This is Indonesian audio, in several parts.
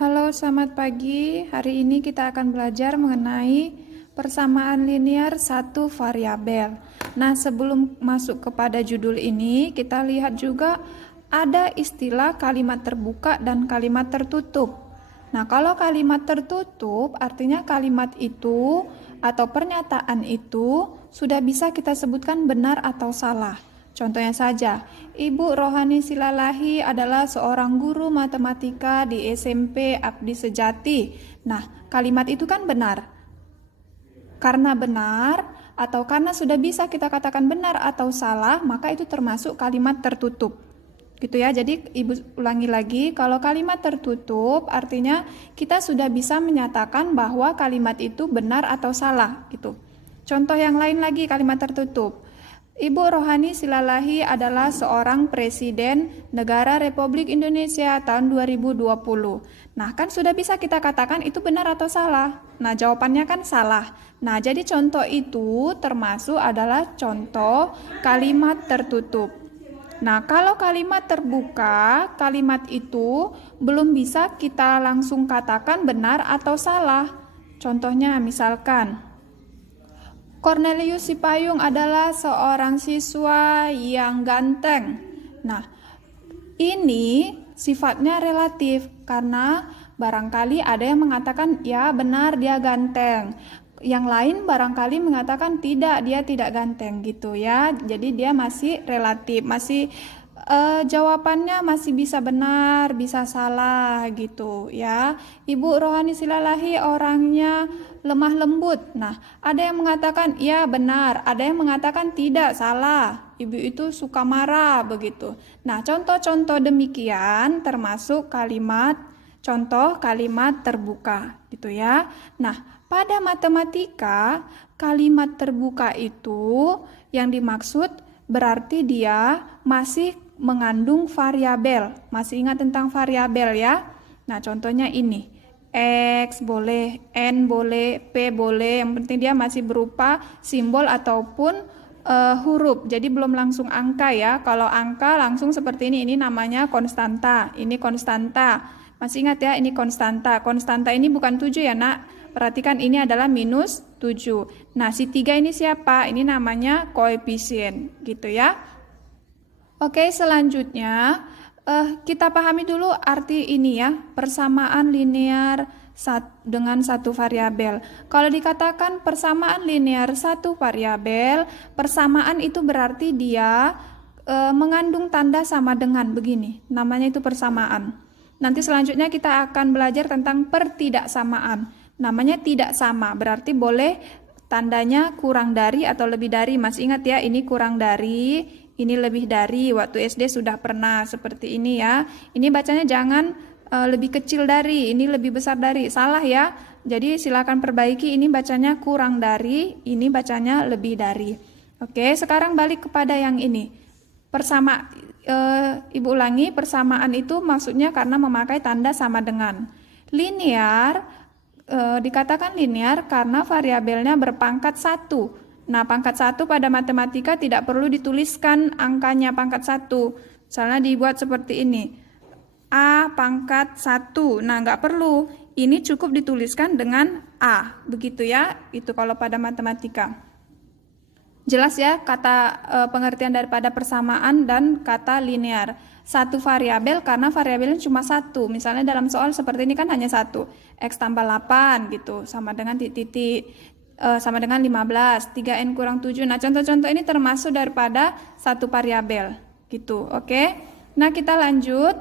Halo, selamat pagi. Hari ini kita akan belajar mengenai persamaan linear satu variabel. Nah, sebelum masuk kepada judul ini, kita lihat juga ada istilah kalimat terbuka dan kalimat tertutup. Nah, kalau kalimat tertutup artinya kalimat itu atau pernyataan itu sudah bisa kita sebutkan benar atau salah. Contohnya saja, Ibu Rohani Silalahi adalah seorang guru matematika di SMP Abdi Sejati. Nah, kalimat itu kan benar. Karena benar atau karena sudah bisa kita katakan benar atau salah, maka itu termasuk kalimat tertutup. Gitu ya. Jadi Ibu ulangi lagi, kalau kalimat tertutup artinya kita sudah bisa menyatakan bahwa kalimat itu benar atau salah gitu. Contoh yang lain lagi kalimat tertutup. Ibu Rohani Silalahi adalah seorang presiden negara Republik Indonesia tahun 2020. Nah, kan sudah bisa kita katakan itu benar atau salah. Nah, jawabannya kan salah. Nah, jadi contoh itu termasuk adalah contoh kalimat tertutup. Nah, kalau kalimat terbuka, kalimat itu belum bisa kita langsung katakan benar atau salah. Contohnya misalkan, Cornelius Sipayung adalah seorang siswa yang ganteng. Nah, ini sifatnya relatif karena barangkali ada yang mengatakan ya benar dia ganteng. Yang lain barangkali mengatakan tidak, dia tidak ganteng gitu ya. Jadi dia masih relatif, masih jawabannya masih bisa benar, bisa salah gitu ya. Ibu Rohani Silalahi orangnya lemah lembut. Nah, ada yang mengatakan ya benar, ada yang mengatakan tidak, salah. Ibu itu suka marah begitu. Nah, contoh-contoh demikian termasuk contoh kalimat terbuka gitu ya. Nah, pada matematika kalimat terbuka itu yang dimaksud berarti dia masih mengandung variabel. Masih ingat tentang variabel ya? Nah, contohnya ini. X boleh, N boleh, P boleh. Yang penting dia masih berupa simbol ataupun huruf. Jadi belum langsung angka ya. Kalau angka langsung seperti ini namanya konstanta. Ini konstanta. Masih ingat ya, ini konstanta. Konstanta ini bukan 7 ya, Nak. Perhatikan ini adalah minus 7. Nah, si 3 ini siapa? Ini namanya koefisien, gitu ya. Oke, selanjutnya kita pahami dulu arti ini ya, persamaan linear dengan satu variabel. Kalau dikatakan persamaan linear satu variabel, persamaan itu berarti dia mengandung tanda sama dengan begini, namanya itu persamaan. Nanti selanjutnya kita akan belajar tentang pertidaksamaan. Namanya tidak sama, berarti boleh tandanya kurang dari atau lebih dari. Masih ingat ya, ini kurang dari, ini lebih dari. Waktu SD sudah pernah seperti ini ya. Ini bacanya jangan lebih kecil dari, ini lebih besar dari. Salah ya. Jadi silakan perbaiki, ini bacanya kurang dari, ini bacanya lebih dari. Oke, sekarang balik kepada yang ini. Ibu ulangi, persamaan itu maksudnya karena memakai tanda sama dengan. Linear dikatakan linear karena variabelnya berpangkat 1. Nah, pangkat 1 pada matematika tidak perlu dituliskan angkanya pangkat 1. Misalnya dibuat seperti ini. A pangkat 1. Nah, nggak perlu. Ini cukup dituliskan dengan A. Begitu ya. Itu kalau pada matematika. Jelas ya kata pengertian daripada persamaan dan kata linear. Satu variabel karena variabelnya cuma satu. Misalnya dalam soal seperti ini kan hanya satu. X tambah 8 gitu. Sama dengan titik-titik. Sama dengan 15. 3N kurang 7. Nah, contoh-contoh ini termasuk daripada satu variabel. Gitu. Oke. Nah, kita lanjut.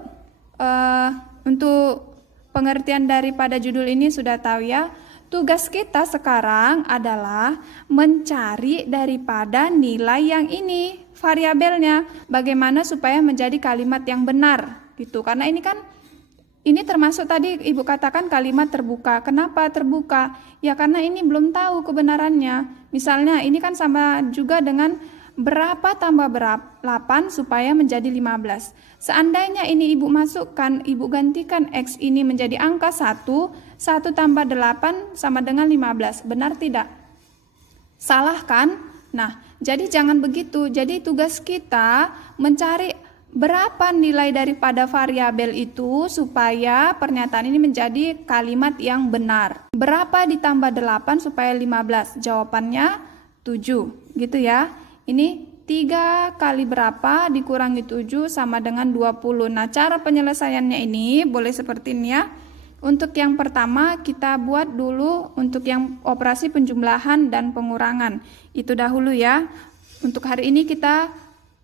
Untuk pengertian daripada judul ini sudah tahu ya. Tugas kita sekarang adalah mencari daripada nilai yang ini, variabelnya, bagaimana supaya menjadi kalimat yang benar, gitu. Karena ini kan, ini termasuk tadi Ibu katakan kalimat terbuka. Kenapa terbuka? Ya karena ini belum tahu kebenarannya. Misalnya ini kan sama juga dengan berapa tambah berapa 8 supaya menjadi 15. Seandainya ini Ibu masukkan, Ibu gantikan X ini menjadi angka 1, 1 tambah 8 sama dengan 15. Benar tidak? Salah kan? Nah, jadi jangan begitu. Jadi tugas kita mencari berapa nilai daripada variabel itu supaya pernyataan ini menjadi kalimat yang benar. Berapa ditambah 8 supaya 15? Jawabannya 7, gitu ya. Ini 3 kali berapa dikurangi 7 sama dengan 20. Nah, cara penyelesaiannya ini boleh seperti ini ya. Untuk yang pertama kita buat dulu untuk yang operasi penjumlahan dan pengurangan. Itu dahulu ya. Untuk hari ini kita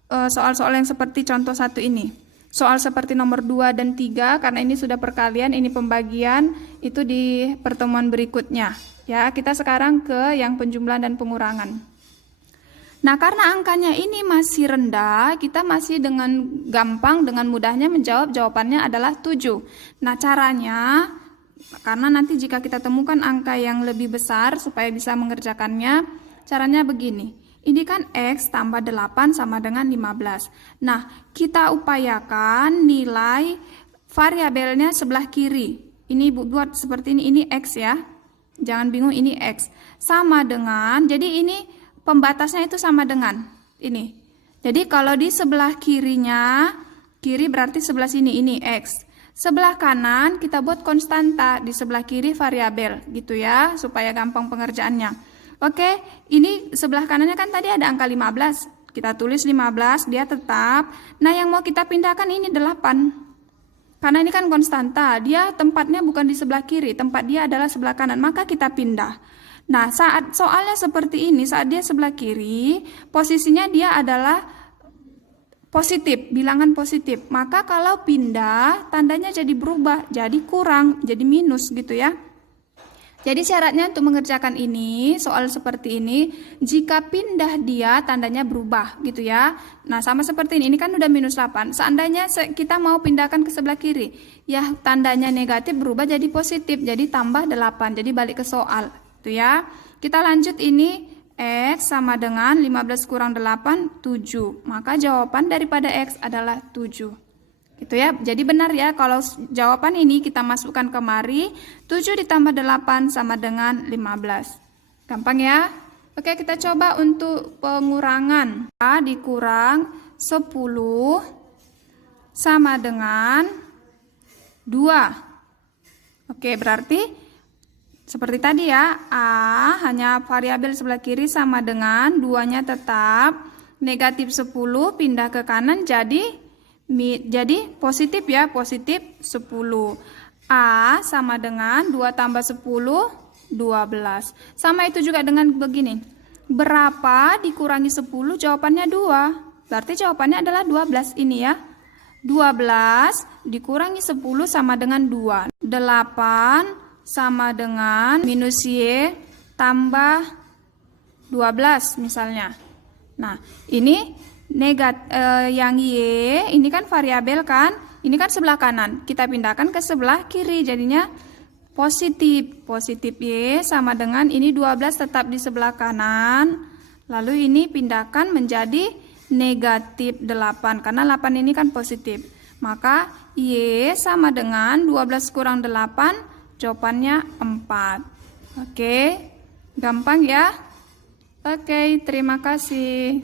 soal-soal yang seperti contoh 1 ini. Soal seperti nomor 2 dan 3 karena ini sudah perkalian, ini pembagian, itu di pertemuan berikutnya. Ya, kita sekarang ke yang penjumlahan dan pengurangan. Nah, karena angkanya ini masih rendah, kita masih dengan gampang, dengan mudahnya menjawab jawabannya adalah 7. Nah, caranya, karena nanti jika kita temukan angka yang lebih besar supaya bisa mengerjakannya, caranya begini. Ini kan X tambah 8 sama dengan 15. Nah, kita upayakan nilai variabelnya sebelah kiri. Ini buat seperti ini X ya. Jangan bingung, ini X. Sama dengan, jadi ini pembatasnya itu sama dengan ini. Jadi kalau di sebelah kirinya, kiri berarti sebelah sini, ini X. Sebelah kanan kita buat konstanta, di sebelah kiri variabel, gitu ya, supaya gampang pengerjaannya. Oke, ini sebelah kanannya kan tadi ada angka 15. Kita tulis 15, dia tetap. Nah, yang mau kita pindahkan ini 8. Karena ini kan konstanta, dia tempatnya bukan di sebelah kiri, tempat dia adalah sebelah kanan, maka kita pindah. Nah, saat soalnya seperti ini, saat dia sebelah kiri, posisinya dia adalah positif, bilangan positif. Maka kalau pindah, tandanya jadi berubah, jadi kurang, jadi minus gitu ya. Jadi syaratnya untuk mengerjakan ini, soal seperti ini, jika pindah dia tandanya berubah gitu ya. Nah, sama seperti ini kan udah minus 8. Seandainya kita mau pindahkan ke sebelah kiri, ya tandanya negatif berubah jadi positif, jadi tambah 8. Jadi balik ke soal gitu ya. Kita lanjut ini, X sama dengan 15 kurang 8, 7. Maka jawaban daripada X adalah 7. Gitu ya. Jadi benar ya kalau jawaban ini kita masukkan kemari, 7 ditambah 8 sama dengan 15. Gampang ya? Oke, kita coba untuk pengurangan. A dikurang 10 sama dengan 2. Oke, berarti seperti tadi ya, A hanya variabel sebelah kiri sama dengan 2-nya tetap, negatif 10 pindah ke kanan jadi positif ya, positif 10. A sama dengan 2 tambah 10, 12. Sama itu juga dengan begini. Berapa dikurangi 10? Jawabannya 2. Berarti jawabannya adalah 12 ini ya. 12 dikurangi 10 sama dengan 2. 8 sama dengan minus Y tambah 12 misalnya. Nah, ini yang Y ini kan variabel kan, ini kan sebelah kanan, kita pindahkan ke sebelah kiri jadinya positif. Positif Y sama dengan ini 12 tetap di sebelah kanan, lalu ini pindahkan menjadi negatif 8 karena 8 ini kan positif. Maka Y sama dengan 12 kurang 8, jawabannya 4. Oke, gampang ya. Oke, terima kasih.